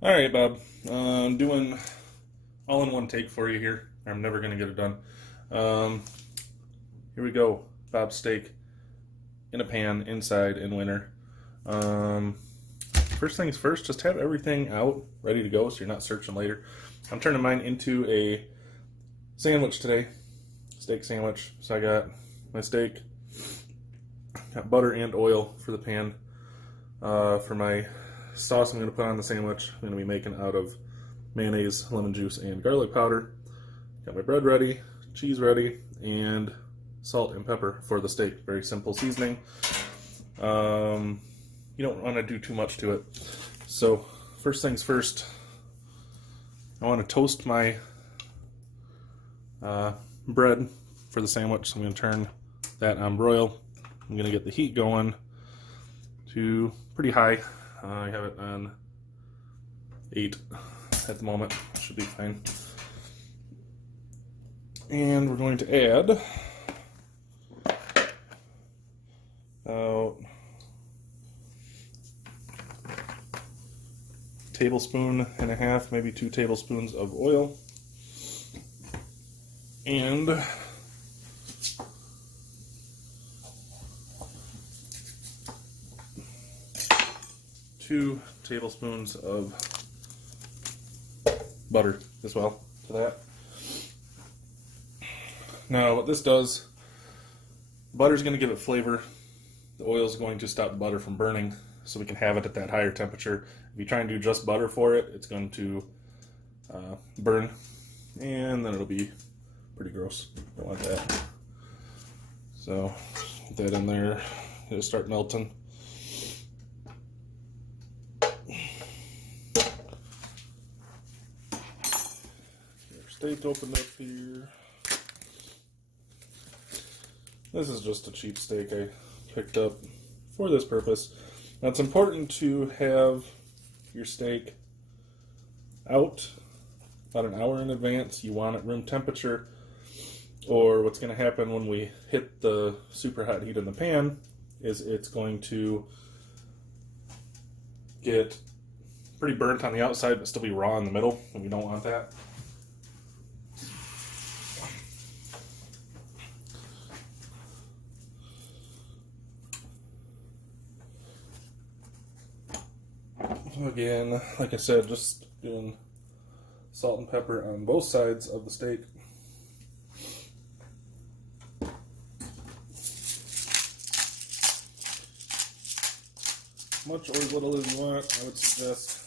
All right, Bob. I'm doing all in one take for you here. I'm never going to get it done. Um, Here we go. Bob steak in a pan inside in winter. Um, First things first, just have everything out ready to go so you're not searching later. I'm turning mine into a sandwich today, steak sandwich. So I got my steak, got butter and oil for the pan. For my sauce I'm going to put on the sandwich, I'm going to be making out of mayonnaise, lemon juice, and garlic powder. Got my bread ready, cheese ready, and salt and pepper for the steak. Very simple seasoning. You don't want to do too much to it. So first things first, I want to toast my bread for the sandwich. So I'm going to turn that on broil. I'm going to get the heat going to pretty high. I have it on 8 at the moment. Should be fine. And we're going to add about a tablespoon and a half, maybe 2 tablespoons of oil. And 2 tablespoons of butter as well to that. Now what this does, butter is going to give it flavor. The oil is going to stop the butter from burning so we can have it at that higher temperature. If you try and do just butter for it, it's going to burn and then it'll be pretty gross. Don't want that. So put that in there, it'll start melting. Steak opened up here. This is just a cheap steak I picked up for this purpose. Now it's important to have your steak out about an hour in advance. You want it room temperature, or what's going to happen when we hit the super hot heat in the pan is it's going to get pretty burnt on the outside but still be raw in the middle, and we don't want that. Again, like I said, just doing salt and pepper on both sides of the steak. Much or as little as you want, I would suggest.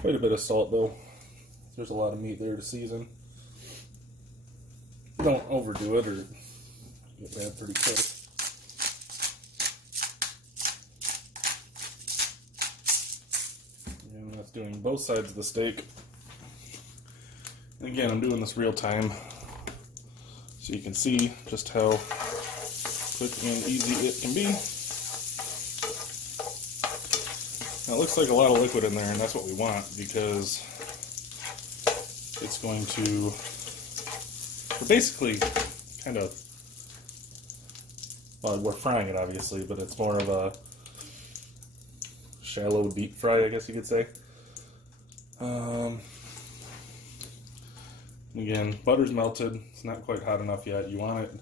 Quite a bit of salt though. There's a lot of meat there to season. Don't overdo it or get bad pretty quick. Doing both sides of the steak. And again, I'm doing this real time so you can see just how quick and easy it can be. Now it looks like a lot of liquid in there, and that's what we want because it's going to, we're basically kind of, well, we're frying it obviously, but it's more of a shallow deep fry, I guess you could say. Again, butter's melted. It's not quite hot enough yet. You want it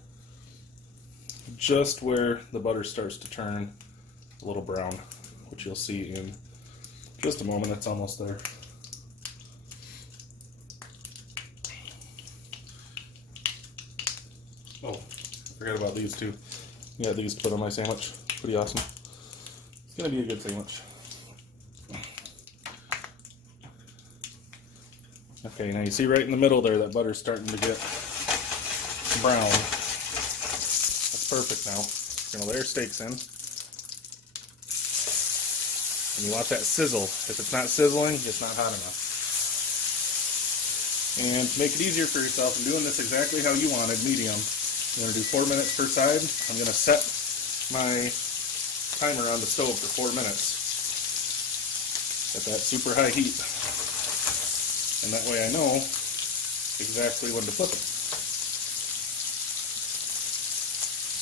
just where the butter starts to turn a little brown, which you'll see in just a moment. It's almost there. Oh, I forgot about these too. Yeah, these to put on my sandwich. Pretty awesome. It's gonna be a good sandwich. Okay, now you see right in the middle there that butter's starting to get brown. That's perfect now. We're going to layer steaks in. And you want that sizzle. If it's not sizzling, it's not hot enough. And to make it easier for yourself, I'm doing this exactly how you wanted, medium. I'm going to do 4 minutes per side. I'm going to set my timer on the stove for 4 minutes at that super high heat. And that way I know exactly when to flip it.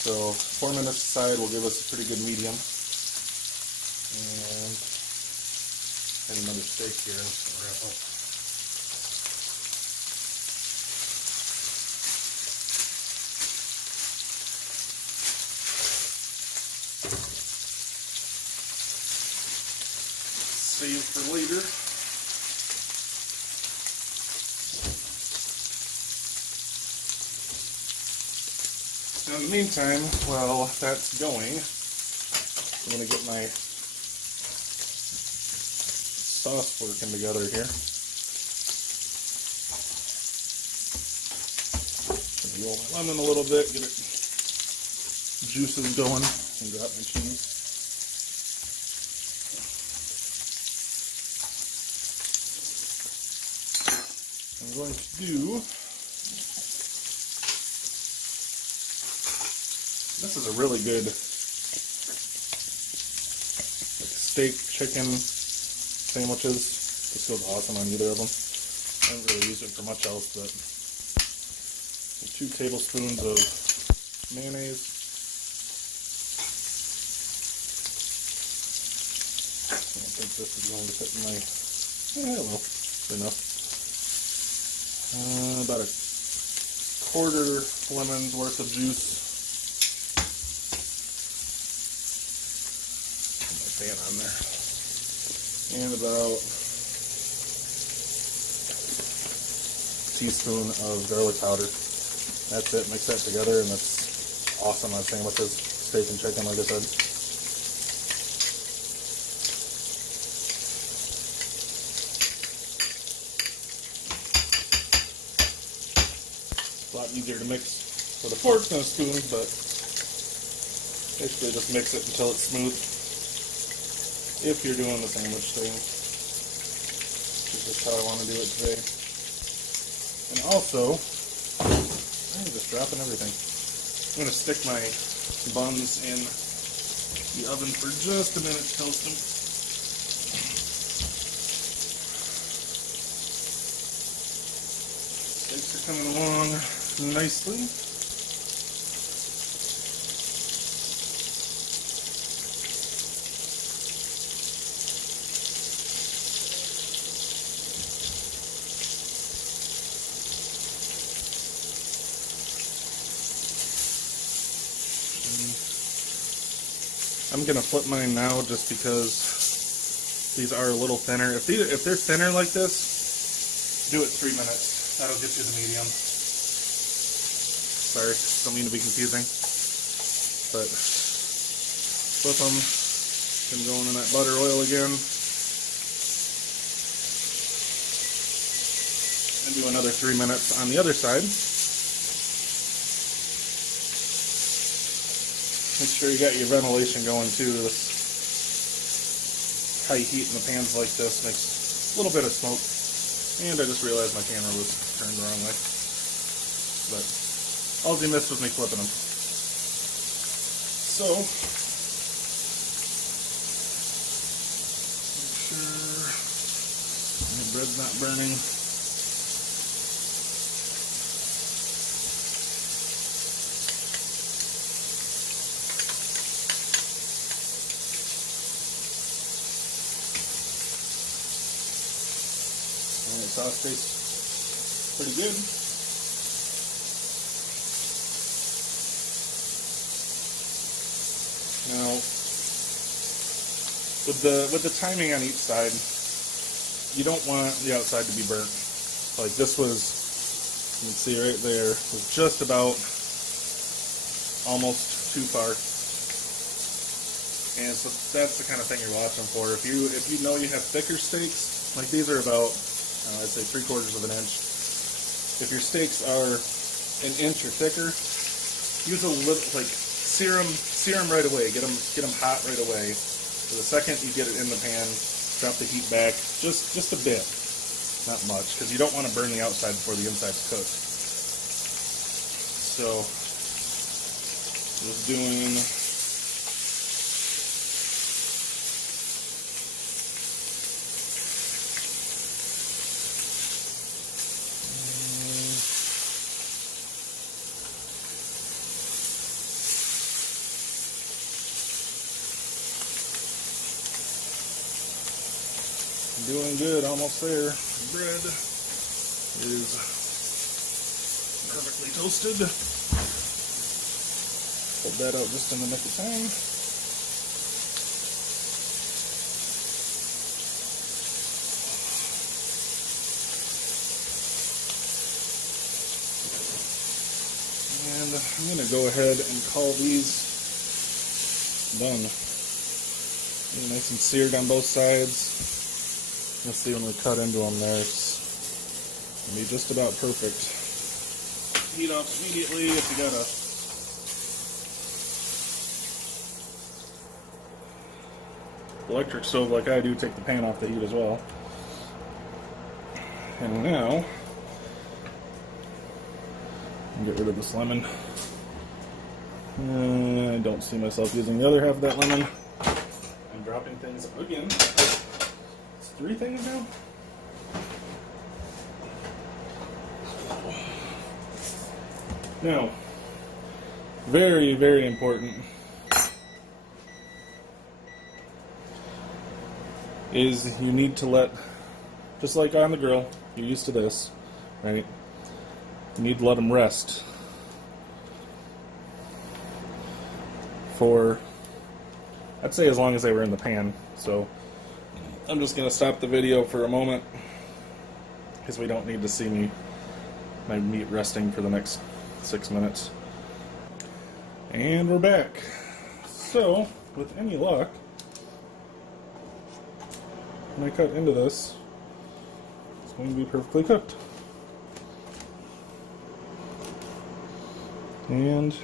So 4 minutes aside will give us a pretty good medium. And another steak here. I'm just gonna wrap up. Save for later. Now in the meantime, while that's going, I'm going to get my sauce working together here. Roll my lemon a little bit, get it juices going, and drop my cheese. I'm going to do, this is a really good steak chicken sandwiches. This goes awesome on either of them. I haven't really used it for much else, but 2 tablespoons of mayonnaise. I don't think this is going to fit in my, well, good enough. About a quarter lemon's worth of juice. Put my pan on there. And about a teaspoon of garlic powder. That's it. Mix that together, and that's awesome on sandwiches, steak and chicken, like I said. It's a lot easier to mix with a fork than a spoon, but basically just mix it until it's smooth. If you're doing the sandwich thing, which is just how I want to do it today. And also, I'm just dropping everything. I'm going to stick my buns in the oven for just a minute to toast them. Steaks are coming along nicely. I'm gonna flip mine now just because these are a little thinner. If they're thinner like this, do it 3 minutes. That'll get you the medium. Sorry, don't mean to be confusing. But flip them, then going in that butter oil again. And do another 3 minutes on the other side. Make sure you got your ventilation going too. This high heat in the pans like this makes a little bit of smoke. And I just realized my camera was turned the wrong way. But all you missed was me flipping them. So, make sure my bread's not burning. The sauce tastes pretty good. Now, with the timing on each side, you don't want the outside to be burnt. Like this was, you can see right there, was just about almost too far. And so that's the kind of thing you're watching for. If you know you have thicker steaks, like these are about, I'd say 3/4 of an inch. If your steaks are an inch or thicker, use a little, like sear them right away. Get them hot right away. So the second you get it in the pan, drop the heat back just a bit, not much, because you don't want to burn the outside before the inside's cooked. So just doing. Doing good, almost there. Bread is perfectly toasted. Hold that out just in the nick of time. And I'm going to go ahead and call these done. Nice and seared on both sides. Let's see when we cut into them there. It's going to be just about perfect. Heat up immediately if you got a electric stove like I do. Take the pan off the heat as well. And now, get rid of this lemon. I don't see myself using the other half of that lemon. I'm dropping things again. It's 3 things now. Now, very, very important is you need to let, just like on the grill, you're used to this, right? You need to let them rest for, I'd say, as long as they were in the pan. So I'm just going to stop the video for a moment because we don't need to see my meat resting for the next 6 minutes. And we're back. So, with any luck, when I cut into this, it's going to be perfectly cooked. And,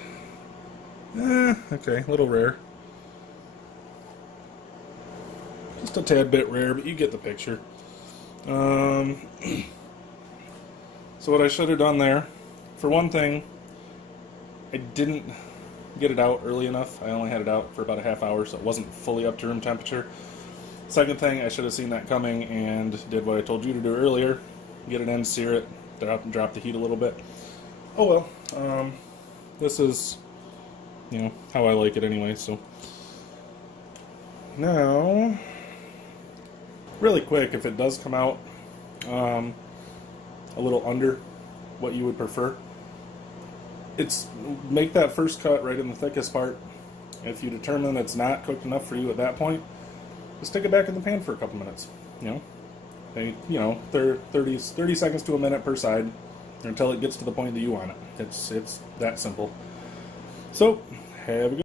okay, a little rare. Just a tad bit rare, but you get the picture. So what I should have done there, for one thing, I didn't get it out early enough. I only had it out for about a half hour, so it wasn't fully up to room temperature. Second thing, I should have seen that coming and did what I told you to do earlier. Get it in, sear it, drop the heat a little bit. Oh well, this is, how I like it anyway, so. Now, really quick, if it does come out a little under what you would prefer, make that first cut right in the thickest part. If you determine it's not cooked enough for you at that point, just stick it back in the pan for a couple minutes. 30 seconds to a minute per side until it gets to the point that you want it. It's that simple. So, have a good